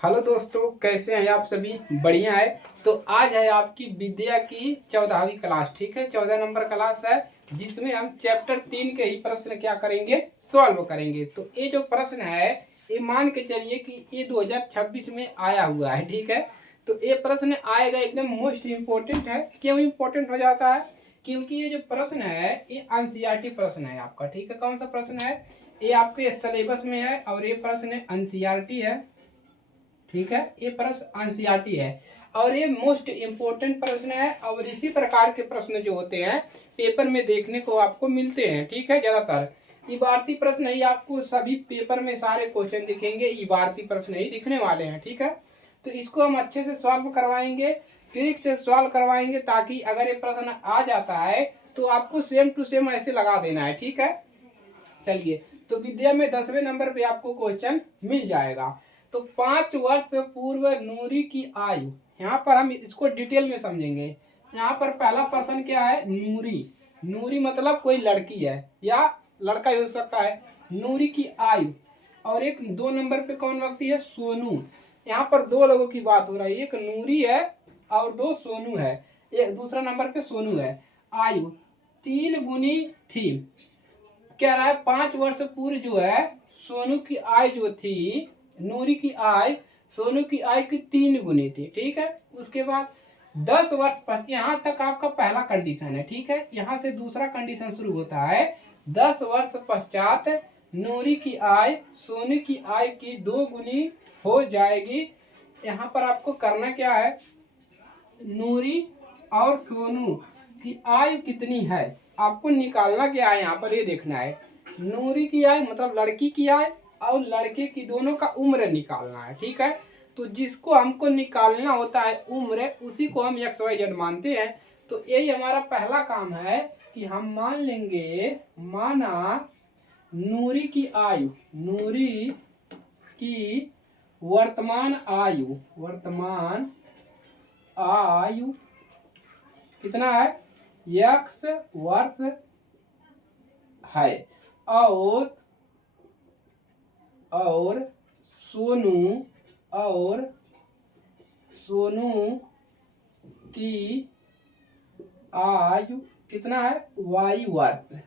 Hello दोस्तों, कैसे हैं आप सभी? बढ़िया है। तो आज है आपकी विद्या की 14वीं क्लास। ठीक है, 14 नंबर क्लास है जिसमें हम चैप्टर 3 के ही प्रश्न क्या करेंगे, सॉल्व करेंगे। तो ये जो प्रश्न है ये मान के चलिए कि ये 2026 में आया हुआ है। ठीक है, तो ये प्रश्न आएगा, एकदम मोस्ट इम्पोर्टेंट है। क्यों इम्पोर्टेंट हो जाता है? क्योंकि ये जो प्रश्न है ये एनसीईआरटी प्रश्न है आपका। ठीक है, कौन सा प्रश्न है? ये आपके सिलेबस में है और ये प्रश्न एनसीईआरटी है। ठीक है, ये प्रश्न एनसीईआरटी है और ये मोस्ट इम्पोर्टेंट प्रश्न है। और इसी प्रकार के प्रश्न जो होते हैं पेपर में देखने को आपको मिलते हैं। ठीक है, ज्यादातर इबारती प्रश्न ही आपको सभी पेपर में सारे क्वेश्चन दिखेंगे, इबारती प्रश्न ही दिखने वाले हैं। ठीक है, तो इसको हम अच्छे से सॉल्व करवाएंगे, ट्रिक से सॉल्व करवाएंगे, ताकि अगर ये प्रश्न आ जाता है तो आपको सेम टू सेम ऐसे लगा देना है। ठीक है, चलिए, तो विद्या में 10वें नंबर पे आपको क्वेश्चन मिल जाएगा। तो 5 वर्ष पूर्व नूरी की आयु, यहाँ पर हम इसको डिटेल में समझेंगे। यहाँ पर पहला पर्सन क्या है? नूरी। नूरी मतलब कोई लड़की है या लड़का ही हो सकता है। नूरी की आयु। और एक 2 नंबर पे कौन व्यक्ति है? सोनू। यहाँ पर दो लोगों की बात हो रही है, एक नूरी है और 2 सोनू है। एक दूसरा नंबर पे सोनू है। आयु 3 गुनी थी। कह रहा है 5 वर्ष पूर्व जो है सोनू की आय जो थी, नूरी की आय सोनू की आय की 3 गुनी थी। ठीक है, उसके बाद 10 वर्ष पश्चात, यहाँ तक आपका पहला कंडीशन है। ठीक है, यहाँ से दूसरा कंडीशन शुरू होता है। 10 वर्ष पश्चात नूरी की आय सोनू की आय की 2 गुनी हो जाएगी। यहाँ पर आपको करना क्या है? नूरी और सोनू की आयु कितनी है आपको निकालना क्या है, यहाँ पर ये देखना है। नूरी की आयु मतलब लड़की की आयु और लड़के की दोनों का उम्र निकालना है। ठीक है, तो जिसको हमको निकालना होता है उम्र, उसी को हम XYZ मानते हैं। तो यही हमारा पहला काम है कि हम मान लेंगे, माना नूरी की आयु, नूरी की वर्तमान आयु, वर्तमान आयु कितना है? X वर्ष है। और सोनू की आयु कितना है? Y वर्ष।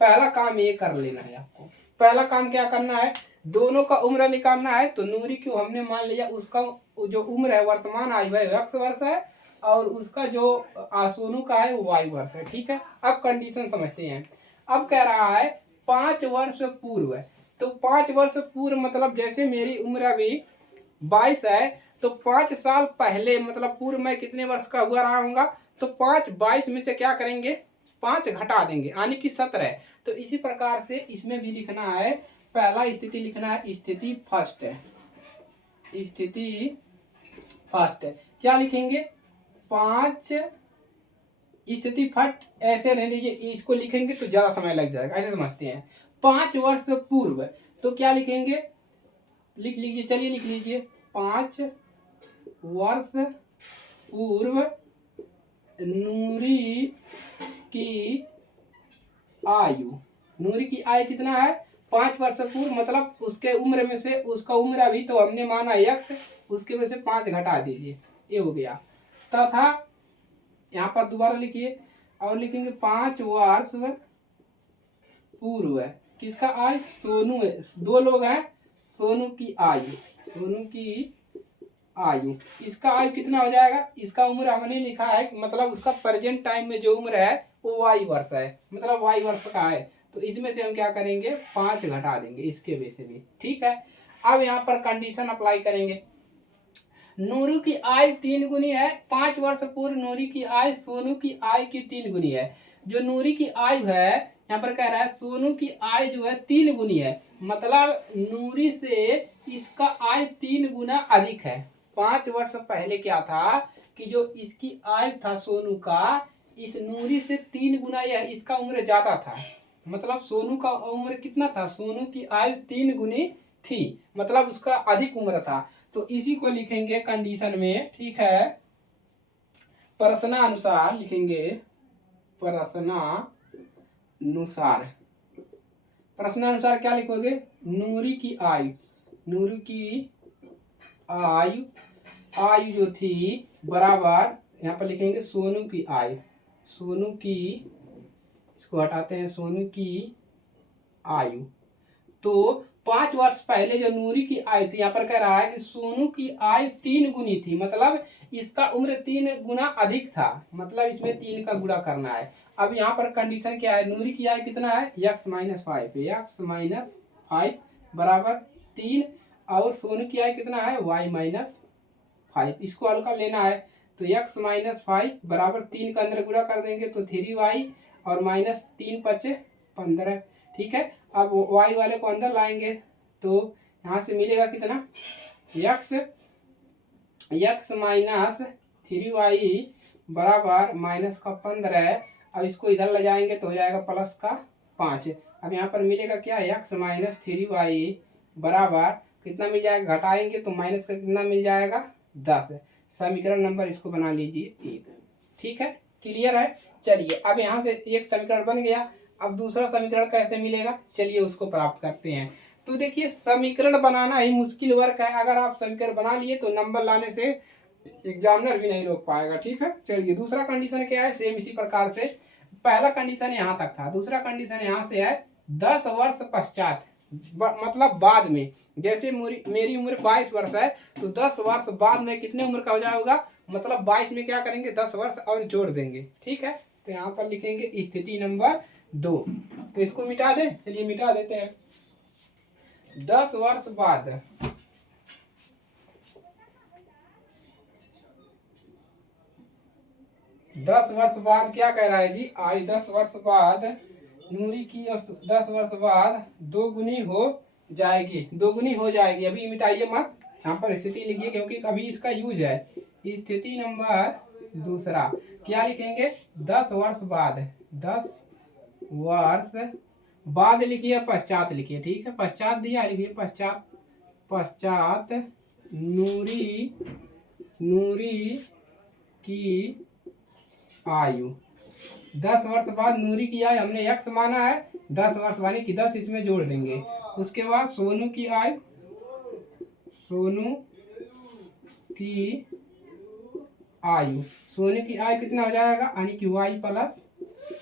पहला काम ये कर लेना है आपको। पहला काम क्या करना है? दोनों का उम्र निकालना है। तो नूरी को हमने मान लिया, उसका जो उम्र है वर्तमान आयु है X वर्ष है और उसका जो सोनू का है वो Y वर्ष है। ठीक है, अब कंडीशन समझते हैं। अब कह रहा है 5 वर्ष पूर्व। तो 5 वर्ष पूर्व मतलब जैसे मेरी उम्र अभी 22 है, तो 5 साल पहले मतलब पूर्व में कितने वर्ष का हुआ रहा होगा? तो 5 22 में से क्या करेंगे? 5 घटा देंगे, यानी कि 17। तो इसी प्रकार से इसमें भी लिखना है। पहला स्थिति लिखना है, स्थिति फर्स्ट है। स्थिति फर्स्ट है, क्या लिखेंगे? 5 स्थिति फर्स्ट ऐसे रहने दीजिए, इसको लिखेंगे तो ज्यादा समय लग जाएगा, ऐसे समझते हैं। 5 वर्ष पूर्व, तो क्या लिखेंगे? लिख लीजिए, चलिए लिख लीजिए। 5 वर्ष पूर्व नूरी की आयु, नूरी की आयु कितना है? 5 वर्ष पूर्व मतलब उसके उम्र में से, उसका उम्र अभी तो हमने माना X, उसके में से 5 घटा दीजिए, ये हो गया। तथा यहाँ पर दोबारा लिखिए और लिखेंगे 5 वर्ष पूर्व किसका आयु? सोनू है, 2 लोग हैं। सोनू की आयु, सोनू की आयु, इसका आयु कितना हो जाएगा? इसका उम्र हमने लिखा है, मतलब उसका प्रेजेंट टाइम में जो उम्र है वो Y वर्ष है, मतलब Y वर्ष का है। तो इसमें से हम क्या करेंगे? 5 घटा देंगे इसके वे से भी। ठीक है, अब यहाँ पर कंडीशन अप्लाई करेंगे। नूरू की आयु 3 गुनी है। 5 वर्ष पूर्व नूरी की आयु सोनू की आयु की 3 गुनी है। जो नूरी की आयु है, यहाँ पर कह रहा है सोनू की आयु जो है 3 गुनी है, मतलब नूरी से इसका आयु 3 गुना अधिक है। 5 वर्ष पहले क्या था कि जो इसकी आयु था सोनू का, इस नूरी से 3 गुना यह इसका उम्र ज्यादा था। मतलब सोनू का उम्र कितना था? सोनू की आयु 3 गुनी थी, मतलब उसका अधिक उम्र था। तो इसी को लिखेंगे कंडीशन में। ठीक है, प्रश्नानुसार लिखेंगे, प्रश्नानुसार। प्रश्नानुसार क्या लिखोगे? नूरी की आयु, नूरी की आयु, आयु जो थी बराबर, यहाँ पर लिखेंगे सोनू की आयु, सोनू की, इसको हटाते हैं, सोनू की आयु। तो 5 वर्ष पहले जो नूरी की आयु थी, यहाँ पर कह रहा है कि सोनू की आयु 3 गुनी थी, मतलब इसका उम्र 3 गुना अधिक था, मतलब इसमें 3 का गुणा करना है। अब यहाँ पर कंडीशन क्या है, नूरी की आयु कितना है, x माइनस 5, x माइनस 5 बराबर 3, और सोनू की आयु कितना है, y माइनस 5, इसको हल्का लेना है। तो x माइनस 5 बराबर 3 का अंदर गुणा कर देंगे तो 3y और माइनस 3 × 5 = 15, ठीक है। अब y वाले को अंदर लाएंगे तो यहाँ से मिलेगा कितना, x माइनस 3y बराबर माइनस का 15। अब इसको इधर ले जाएंगे तो हो जाएगा प्लस का 5। अब यहाँ पर मिलेगा क्या, x माइनस 3y बराबर कितना मिल जाएगा, घटाएंगे तो माइनस का कितना मिल जाएगा, 10। समीकरण नंबर इसको बना लीजिए 1, ठीक है, क्लियर है। चलिए अब यहाँ से एक समीकरण बन गया, अब दूसरा समीकरण कैसे मिलेगा, चलिए उसको प्राप्त करते हैं। तो देखिए समीकरण बनाना ही मुश्किल वर्क है, अगर आप समीकरण बना लिए तो नंबर लाने से एग्जामिनर भी नहीं रोक पाएगा, ठीक है। चलिए दूसरा कंडीशन क्या है, सेम इसी प्रकार से, पहला कंडीशन यहाँ तक था, दूसरा कंडीशन यहाँ से है 10 वर्ष पश्चात, मतलब बाद में, जैसे मेरी उम्र 22 वर्ष है तो 10 वर्ष बाद में कितने उम्र का हो जाएगा, मतलब 22 में क्या करेंगे, 10 वर्ष और जोड़ देंगे, ठीक है। तो यहाँ पर लिखेंगे स्थिति नंबर 2, तो इसको मिटा दें, चलिए मिटा देते हैं। 10 वर्ष बाद, 10 वर्ष बाद क्या कह रहा है जी, आयु 10 वर्ष बाद नूरी की, और 10 वर्ष बाद 2 गुनी हो जाएगी, 2 गुनी हो जाएगी। अभी मिटाइए मत, यहाँ पर स्थिति लिखिए क्योंकि अभी इसका यूज है। स्थिति नंबर दूसरा क्या लिखेंगे, 10 वर्ष बाद, 10 वर्ष बाद लिखिए, पश्चात लिखिए, ठीक है, पश्चात दिया लिखिए, पश्चात, पश्चात नूरी, नूरी की आयु, 10 वर्ष बाद नूरी की आयु हमने x माना है, 10 वर्ष वाली की 10 इसमें जोड़ देंगे। उसके बाद सोनू की आयु, सोनू की आयु, सोनू की आयु कितना हो जाएगा, यानी कि y +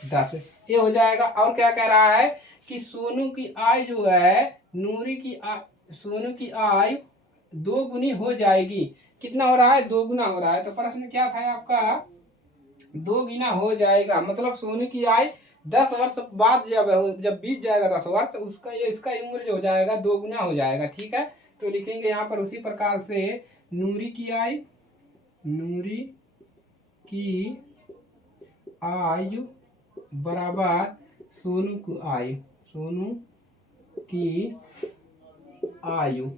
10, ये हो जाएगा। और क्या कह रहा है कि सोनू की आयु जो है, नूरी की सोनू की आयु 2 गुनी हो जाएगी, कितना हो रहा है, 2 गुना हो रहा है। तो प्रश्न क्या था आपका, 2 गुना हो जाएगा, मतलब सोनू की आयु 10 वर्ष बाद जब बीत जाएगा 10 वर्ष, तो उसका ये इसका उम्र जो हो जाएगा 2 गुना हो जाएगा, ठीक है। तो लिखेंगे यहाँ पर उसी प्रकार से नूरी की आयु, नूरी की आयु बराबर सोनू की आयु, सोनू की आयु,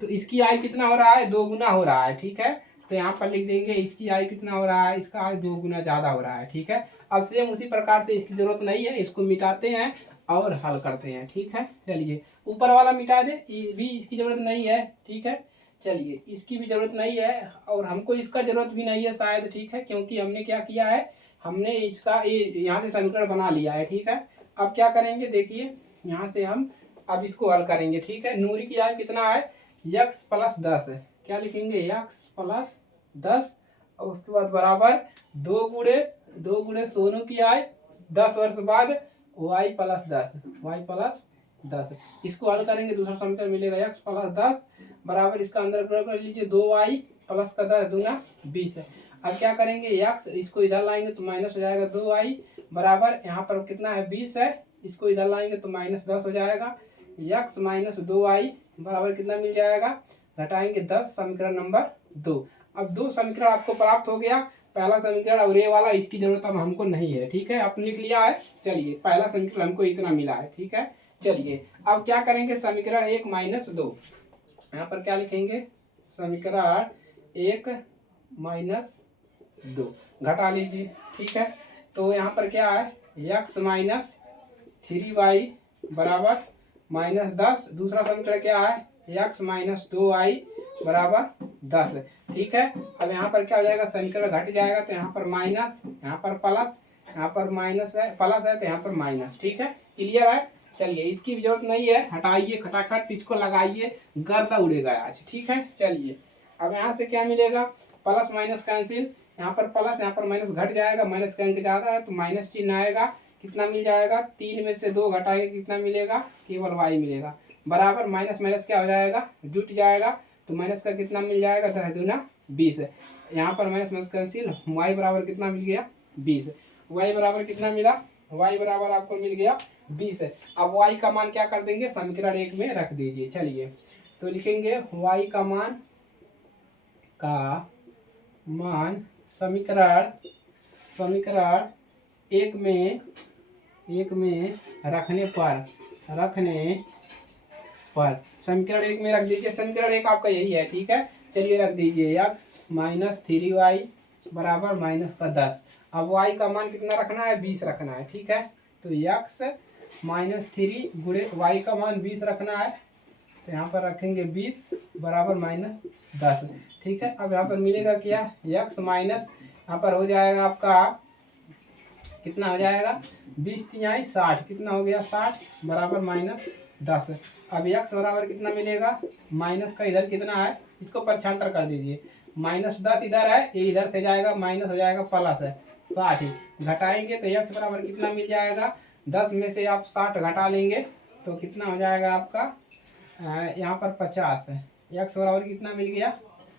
तो इसकी आयु कितना हो रहा है, 2 गुना हो रहा है, ठीक है। तो यहाँ पर लिख देंगे इसकी आयु कितना हो रहा है, इसका आयु 2 गुना ज्यादा हो रहा है, ठीक है। अब सेम उसी प्रकार से इसकी जरूरत नहीं है, इसको मिटाते हैं और हल करते हैं, ठीक है। चलिए ऊपर वाला मिटा दे, भी इसकी जरूरत नहीं है, ठीक है। चलिए इसकी भी जरूरत नहीं है, और हमको इसका जरूरत भी नहीं है शायद, ठीक है, क्योंकि हमने क्या किया है, हमने इसका यहाँ से समीकरण बना लिया है, ठीक है। अब क्या करेंगे, देखिए यहाँ से हम अब इसको हल करेंगे, ठीक है। नूरी की आयु कितना है, x + 10 है, क्या लिखेंगे, x + 10, और उसके बाद बराबर 2 गुणे सोनू की आयु 10 वर्ष बाद y + 10, y + 10, इसको हल करेंगे, दूसरा समीकरण मिलेगा x + 10 बराबर, इसका अंदर प्रयोग कर लीजिए, 2y + 10 दूना 20 है। अब क्या करेंगे, x इसको इधर लाएंगे तो माइनस हो जाएगा, 2y बराबर यहाँ पर कितना है, 20 है, इसको इधर लाएंगे तो -10 हो जाएगा, x - 2y बराबर कितना मिल जाएगा, घटाएंगे 10, समीकरण नंबर 2। अब 2 समीकरण आपको प्राप्त हो गया, पहला समीकरण और ये वाला, इसकी जरूरत अब हमको नहीं है, ठीक है, आपने लिख लिया है। चलिए पहला समीकरण हमको इतना मिला है, ठीक है। चलिए अब क्या करेंगे, समीकरण 1 - 2, यहाँ पर क्या लिखेंगे, समीकरण 1 - 2 घटा लीजिए, ठीक है। तो यहाँ पर क्या है, x - 3y बराबर -10, दूसरा समीकरण क्या है, x - 2y बराबर 10, ठीक है। अब यहाँ पर क्या हो जाएगा, समीकरण घट जाएगा, तो यहाँ पर माइनस, यहाँ पर प्लस, यहाँ पर माइनस है, प्लस है तो यहाँ पर माइनस, ठीक है, क्लियर है। चलिए इसकी भी जरूरत नहीं है, हटाइए खटाखट, इसको लगाइए, गर्दा उड़ेगा आज, ठीक है। चलिए अब यहाँ से क्या मिलेगा, प्लस माइनस कैंसिल, यहाँ पर प्लस यहाँ पर माइनस घट जाएगा, माइनस का अंक ज़्यादा है तो माइनस चिन्ह आएगा, कितना मिल जाएगा, 3 में से 2 घटाएंगे कितना मिलेगा, केवल y मिलेगा, बराबर माइनस माइनस क्या हो जाएगा, जुट जाएगा, तो माइनस का कितना मिल जाएगा, 10 दूना 20 है, यहाँ पर माइनस माइनस कैंसिल, y बराबर कितना मिल गया 20, y बराबर कितना मिला, y बराबर आपको मिल गया 20 है। अब y का मान क्या कर देंगे, समीकरण 1 में रख दीजिए। चलिए तो लिखेंगे y का मान समीकरण 1 में रखने पर समीकरण 1 में रख दीजिए। समीकरण 1 आपका यही है, ठीक है। चलिए रख दीजिए x माइनस 3y बराबर माइनस का 10। अब y का मान कितना रखना है, 20 रखना है, ठीक है। तो x माइनस 3 गुणे y का मान 20 रखना है, तो यहाँ पर रखेंगे 20 बराबर माइनस 10, ठीक है। अब यहाँ पर मिलेगा क्या, x माइनस यहाँ पर हो जाएगा आपका कितना हो जाएगा, 20 तिहाई 60, कितना हो गया 60 बराबर माइनस 10। अब x बराबर कितना मिलेगा, माइनस का इधर कितना है, इसको पक्षांतर कर दीजिए, माइनस 10 इधर है, ये इधर से जाएगा, माइनस हो जाएगा प्लस है 60 ही, घटाएंगे तो x बराबर कितना मिल जाएगा, 10 में से आप 60 घटा लेंगे तो कितना हो जाएगा आपका, यहाँ पर 50 है, x बराबर कितना मिल गया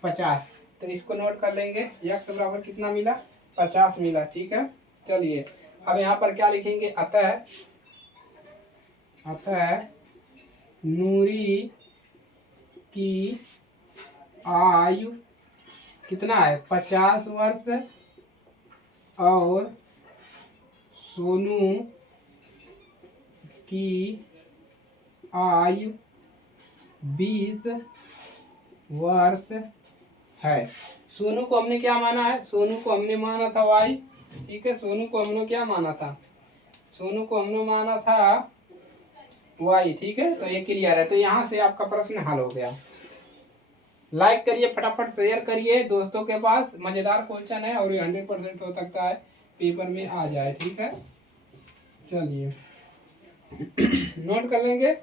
50, तो इसको नोट कर लेंगे, x बराबर कितना मिला 50 मिला, ठीक है। चलिए अब यहाँ पर क्या लिखेंगे, अतः नूरी की आयु कितना है 50 वर्ष और सोनू की आयु 20 वर्ष है। सोनू को हमने क्या माना है, सोनू को हमने माना था y, ठीक है। सोनू को हमने क्या माना था, सोनू को हमने माना था y, ठीक है। तो ये क्लियर है, तो यहाँ से आपका प्रश्न हल हो गया। लाइक करिए, फटाफट शेयर करिए दोस्तों के पास, मजेदार क्वेश्चन है और ये 100% हो सकता है पेपर में आ जाए, ठीक है। चलिए नोट कर लेंगे,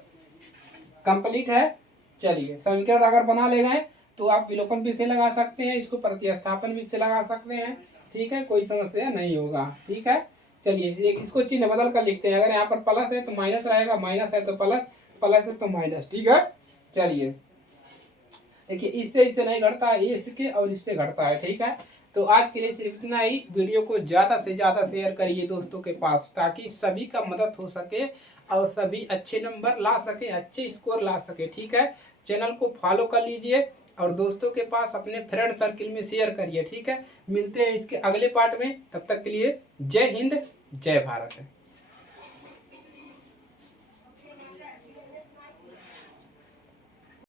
कंप्लीट है। चलिए समीकरण अगर बना ले गए तो आप विलोपन भी से लगा सकते हैं, इसको प्रतिस्थापन भी से लगा सकते हैं, ठीक है, कोई समस्या नहीं होगा, ठीक है। चलिए एक इसको चिन्ह बदल कर लिखते हैं, अगर यहाँ पर प्लस है तो माइनस रहेगा, माइनस है तो प्लस, प्लस है तो माइनस, ठीक है। चलिए देखिए इससे नहीं घटता है, ये इसके और इससे घटता है, ठीक है। तो आज के लिए सिर्फ इतना ही, वीडियो को ज़्यादा से ज़्यादा शेयर करिए दोस्तों के पास, ताकि सभी का मदद हो सके और सभी अच्छे नंबर ला सके, अच्छे स्कोर ला सके, ठीक है। चैनल को फॉलो कर लीजिए और दोस्तों के पास अपने फ्रेंड सर्किल में शेयर करिए, ठीक है। मिलते हैं इसके अगले पार्ट में, तब तक के लिए जय हिंद जय भारत है।